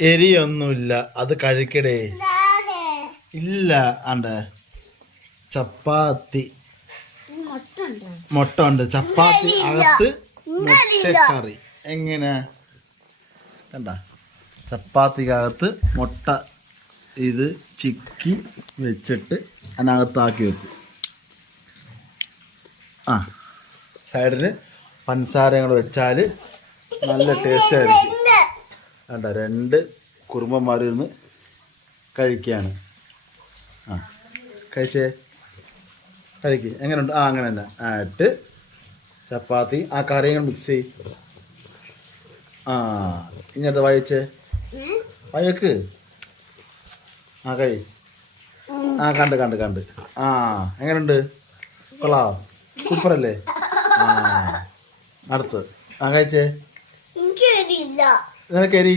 എരിയൊന്നുമില്ല, അത് കഴിക്കടേ. ഇല്ല ആണ്ട് ചപ്പാത്തി മുട്ട ഉണ്ട്. ചപ്പാത്തി അകത്ത് മുട്ടക്കറി. എങ്ങനെ കണ്ട, ചപ്പാത്തിക്കകത്ത് മുട്ട ഇത് ചിക്കി വെച്ചിട്ട് അതിനകത്താക്കി വെക്കും. ആ സൈഡിന് പഞ്ചസാരങ്ങൾ വെച്ചാൽ നല്ല ടേസ്റ്റ് ആയിരിക്കും. കണ്ട, 2 കുറുമ്പന്മാരിന്ന് കഴിക്കുകയാണ്. ആ കഴിച്ചേ, കഴിക്ക്. എങ്ങനെയുണ്ട്? ആ അങ്ങനെ തന്നെ ആയിട്ട് ചപ്പാത്തി ആ കറിയും മിക്സ് ചെയ്യും. ആ ഇങ്ങനത്തെ വായിച്ചേ, വയക്ക്. ആ കഴി. ആ കണ്ട് കണ്ട് കണ്ട്. ആ എങ്ങനെയുണ്ട്? കൊള്ളാം, സൂപ്പറല്ലേ? ആ അടുത്ത് ആ കഴിച്ചേ. നിനക്ക് എരി